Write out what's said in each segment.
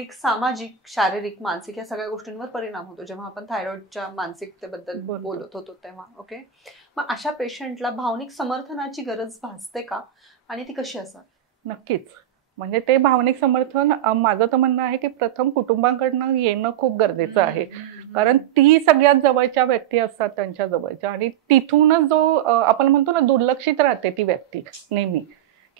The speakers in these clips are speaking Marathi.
भावनिक, सामाजिक, शारीरिक, मानसिक या सगळ्या गोष्टींवर परिणाम होतो जेव्हा आपण थायरॉइडच्या मानसिकतेबद्दल बोलत होतो तेव्हा. ओके, मग अशा पेशंटला भावनिक समर्थनाची गरज भासते का आणि ती कशी असावी? नक्कीच. म्हणजे ते भावनिक समर्थन माझं तर म्हणणं आहे की प्रथम कुटुंबाकडनं येणं खूप गरजेचं आहे. कारण ती सगळ्यात जवळच्या व्यक्ती असतात त्यांच्या जवळच्या, आणि तिथूनच जो आपण म्हणतो ना दुर्लक्षित राहते ती व्यक्ती नेहमी,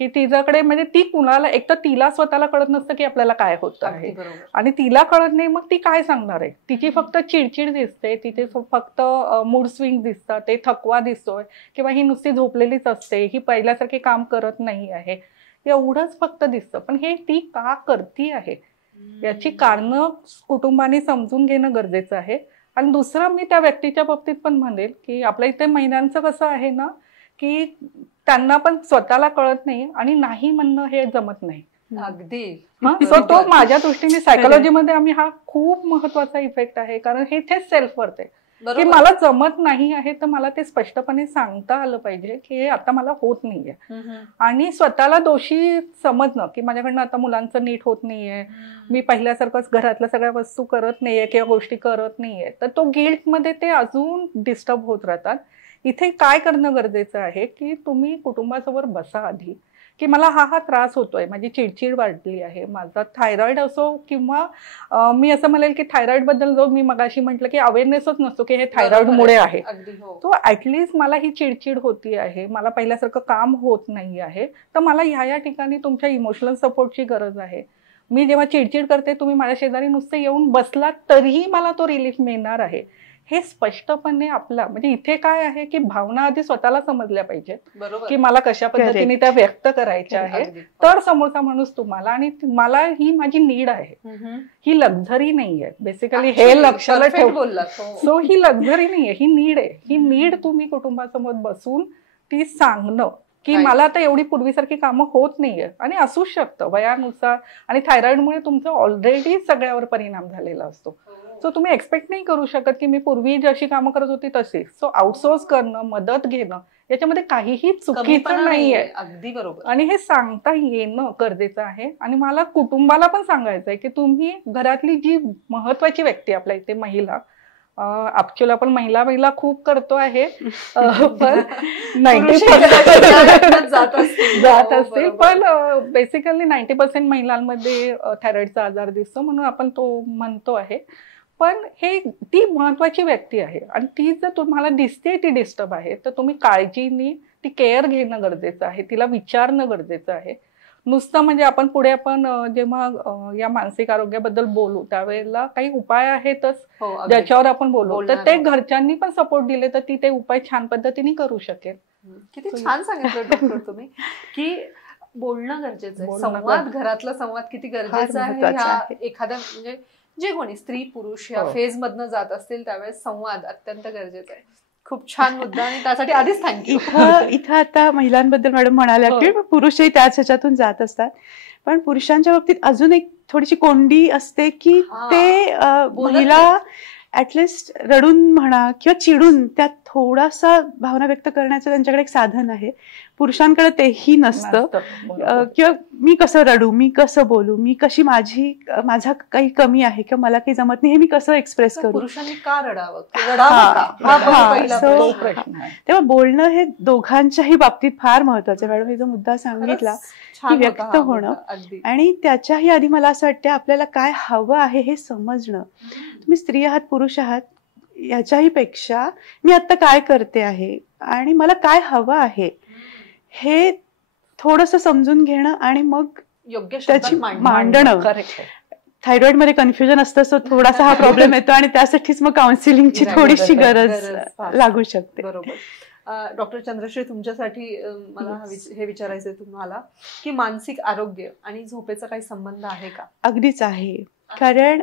की तिच्याकडे म्हणजे ती कुणाला, एक तर तिला स्वतःला कळत नसतं की आपल्याला काय होतं आहे, आणि तिला कळत नाही मग ती काय सांगणार आहे. तिची फक्त चिडचिड दिसते, तिथे फक्त मूड स्विंग दिसतात, ते थकवा दिसतोय, किंवा ही नुसती झोपलेलीच असते, ही पहिल्यासारखे काम करत नाही आहे, एवढंच फक्त दिसतं. पण हे ती का करती आहे याची कारणं कुटुंबाने समजून घेणं गरजेचं आहे. आणि दुसरं मी त्या व्यक्तीच्या बाबतीत पण म्हणेल की आपल्या इथे महिलांचं कसं आहे ना, की त्यांना पण स्वतःला कळत नाही आणि नाही म्हणणं हे जमत नाही. अगदी. सो तो माझ्या दृष्टीने सायकोलॉजीमध्ये आम्ही हा खूप महत्वाचा इफेक्ट आहे, कारण हे तेच सेल्फ वर्थ आहे की मला जमत नाही आहे तर मला ते स्पष्टपणे सांगता आलं पाहिजे की हे आता मला होत नाहीये. आणि स्वतःला दोषी समजणं की माझ्याकडनं आता मुलांचं नीट होत नाहीये, मी पहिल्यासारखंच घरातल्या सगळ्या वस्तू करत नाहीये किंवा गोष्टी करत नाहीये, तर तो गिल्टमध्ये ते अजून डिस्टर्ब होत राहतात. इथे काय करणं गरजेचं आहे की तुम्ही कुटुंबासोबत बसा आधी, की मला हा त्रास होतोय, माझी चिडचिड वाढली आहे, माझा थायरॉइड असो किंवा मी असं म्हणेल की थायरॉइड बद्दल जो मी मगाशी म्हटलं की अवेअरनेसच नसतो की हे थायरॉइडमुळे आहे, तो ऍटलिस्ट मला ही चिडचिड होती आहे, मला पहिल्यासारखं काम होत नाही आहे, तर मला ह्या ठिकाणी तुमच्या इमोशनल सपोर्टची गरज आहे. मी जेव्हा चिडचिड करते तुम्ही माझ्या शेजारी नुसते येऊन बसलात तरीही मला तो रिलीफ मिळणार आहे, हे स्पष्टपणे आपला म्हणजे इथे काय आहे की भावना आधी स्वतःला समजल्या पाहिजेत की मला कशा पद्धतीने त्या व्यक्त करायच्या आहेत, तर समोरचा माणूस तुम्हाला, आणि मला ही माझी नीड आहे, ही लक्झरी नाहीये बेसिकली, हे लक्षात ठेव. सो ही लक्झरी नाहीये, ही नीड आहे. ही नीड तुम्ही कुटुंबासमोर बसून ती सांगणं की मला आता एवढी पूर्वीसारखी कामं होत नाहीये, आणि असूच शकतं वयानुसार, आणि थायरॉइडमुळे तुमचं ऑलरेडी सगळ्यावर परिणाम झालेला असतो. सो तुम्ही एक्सपेक्ट नाही करू शकत की मी पूर्वी जशी कामं करत होती तशी. सो आउटसोर्स करणं, मदत घेणं याच्यामध्ये काहीही चुकीचं नाहीये. अगदी बरोबर. आणि हे सांगता येणं गरजेचं आहे. आणि मला कुटुंबाला पण सांगायचं आहे की तुम्ही घरातली जी महत्वाची व्यक्ती आपल्या इथे महिला, ऍक्च्युअली आपण महिला खूप करतो आहे, पण 90% जात असतील, पण बेसिकली 90% महिलांमध्ये थायरॉइडचा आजार दिसतो म्हणून आपण तो म्हणतो आहे. पण हे ती महत्वाची व्यक्ती आहे, आणि ती जर तुम्हाला दिसते ती डिस्टर्ब आहे तर तुम्ही काळजीने ती केअर घेणं गरजेचं आहे, तिला विचारणं गरजेचं आहे. नुसतं म्हणजे आपण पुढे जेव्हा या मानसिक आरोग्याबद्दल बोलू त्यावेळेला काही उपाय आहेतच ज्याच्यावर आपण बोलू, तर ते घरच्यांनी पण सपोर्ट दिले तर ती ते उपाय छान पद्धतीने करू शकेल. किती छान सांगितलं डॉक्टर तुम्ही की बोलणं गरजेचं आहे, संवाद, घरातला संवाद किती गरजेचा आहे. एखाद्या म्हणजे जे कोणी स्त्री पुरुष या फेज मधनं जात असतील त्यावेळेस संवाद अत्यंत गरजेचा आहे. खूप छान मुद्दा, आणि त्यासाठी आधीच थँक्यू. इथं आता महिलांबद्दल मॅडम म्हणाल्या की पुरुषही त्याच ह्याच्यातून जात असतात, पण पुरुषांच्या बाबतीत अजून एक थोडीशी कोंडी असते की ते महिला ऍटलिस्ट रडून म्हणा किंवा चिडून त्यात थोडासा भावना व्यक्त करण्याचं त्यांच्याकडे एक साधन आहे. पुरुषांकडे तेही नसतं, किंवा मी कसं रडू, मी कसं बोलू, मी कशी माझा काही कमी आहे किंवा मला काही जमत नाही हे मी कसं एक्सप्रेस करू. पुरुषांनी का रडावं? तेव्हा बोलणं हे दोघांच्याही बाबतीत फार महत्वाचं आहे. मॅडम हे जो मुद्दा सांगितला की व्यक्त होणं, आणि त्याच्याही आधी मला असं वाटतं आपल्याला काय हवं आहे हे समजणं. तुम्ही स्त्री आहात पुरुष आहात याच्याही पेक्षा मी आता काय करते आहे आणि मला काय हवं आहे हे थोडंसं समजून घेणं आणि मग योग्य त्याची मांडणं. थायरॉइड मध्ये कन्फ्युजन असतं, सो थोडासा हा प्रॉब्लेम येतो आणि त्यासाठीच मग काउन्सिलिंगची थोडीशी गरज लागू शकते. बरोबर. डॉक्टर चंद्रश्री, तुमच्यासाठी मला हे विचारायचंय तुम्हाला की मानसिक आरोग्य आणि झोपेचा काही संबंध आहे का? अगदीच आहे, कारण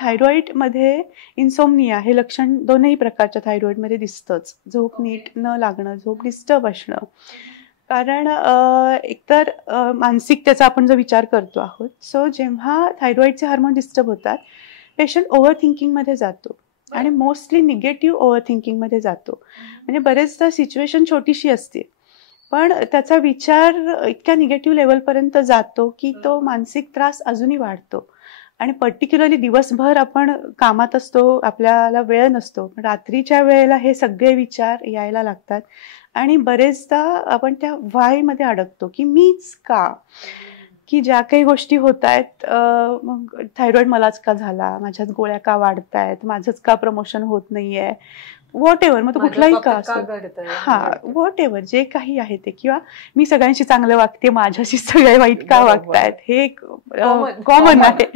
थायरॉइड मध्ये इन्सोमनिया हे लक्षण दोनही प्रकारच्या थायरॉइड मध्ये दिसतंच. झोप नीट न लागणं, झोप डिस्टर्ब असणं, कारण एकतर मानसिक त्याचा आपण जो विचार करतो आहोत. सो जेव्हा थायरॉइडचे हार्मोन डिस्टर्ब होतात पेशंट ओव्हर थिंकिंगमध्ये जातो, आणि मोस्टली निगेटिव्ह ओव्हर थिंकिंगमध्ये जातो. म्हणजे बरेचदा सिच्युएशन छोटीशी असते पण त्याचा विचार इतक्या निगेटिव्ह लेवलपर्यंत जातो की तो मानसिक त्रास अजूनही वाढतो. आणि पर्टिक्युलरली दिवसभर आपण कामात असतो, आपल्याला वेळ नसतो, पण रात्रीच्या वेळेला हे सगळे विचार यायला लागतात आणि बरेचदा आपण त्या व्हाय मध्ये अडकतो की मीच का, की ज्या काही गोष्टी होत आहेत, मग थायरॉइड मलाच का झाला, माझ्याच गोळ्या का वाढतायत, माझंच का प्रमोशन होत नाहीये, व्हॉट एव्हर, मग तो कुठलाही का असो, हा व्हॉट एव्हर जे काही आहे ते, किंवा मी सगळ्यांशी चांगलं वागते, माझ्याशी सगळे वाईट का वागतायत, हे कॉमन आहे.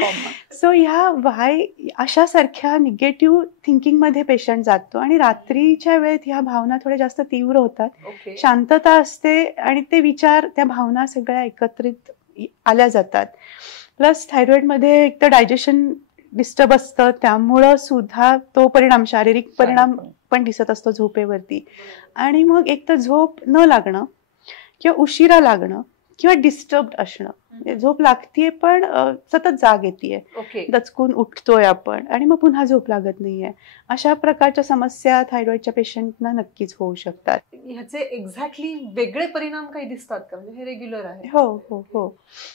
सो ह्या व्हाय अशा सारख्या निगेटिव्ह थिंकिंग मध्ये पेशंट जातो आणि रात्रीच्या वेळेत ह्या भावना थोड्या जास्त तीव्र होतात, शांतता असते आणि ते विचार, त्या भावना सगळ्या एकत्रित आल्या जातात. प्लस थायरॉइडमध्ये एक तर डायजेशन डिस्टर्ब असतं, त्यामुळं सुद्धा तो परिणाम, शारीरिक परिणाम पण दिसत असतो झोपेवरती. आणि मग एक तर झोप न लागणं किंवा उशिरा लागणं किंवा डिस्टर्ब असणं, झोप लागतीये पण सतत जाग येते, दचकून उठतोय आपण आणि मग पुन्हा झोप लागत नाहीये, अशा प्रकारच्या समस्या थायरॉइडच्या पेशंटना नक्कीच होऊ शकतात. ह्याचे एक्झॅक्टली वेगळे परिणाम काही दिसतात का? म्हणजे हे रेग्युलर आहे. हो हो हो.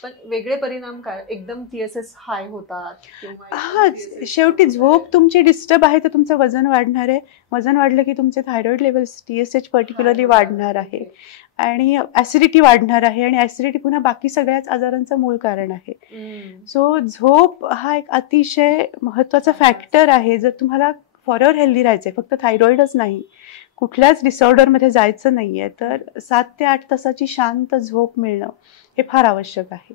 पण वेगळे परिणाम काय? एकदम TSH हाय होतात? हा, शेवटी झोप तुमची डिस्टर्ब आहे तर तुमचं वजन वाढणार आहे, वजन वाढलं की तुमचे थायरॉइड लेवल्स, TSH पर्टिक्युलरली वाढणार आहे आणि ऍसिडिटी वाढणार आहे, आणि ऍसिडिटी पुन्हा बाकी सगळ्याच आजारांचं मूळ कारण आहे. सो झोप हा एक अतिशय महत्वाचा फॅक्टर आहे. जर तुम्हाला फॉरएव्हर हेल्दी राहायचंय, फक्त थायरॉइडच नाही, कुठल्याच डिसऑर्डर मध्ये जायचं नाहीये, तर 7 ते 8 तासाची शांत झोप मिळणं हे फार आवश्यक आहे.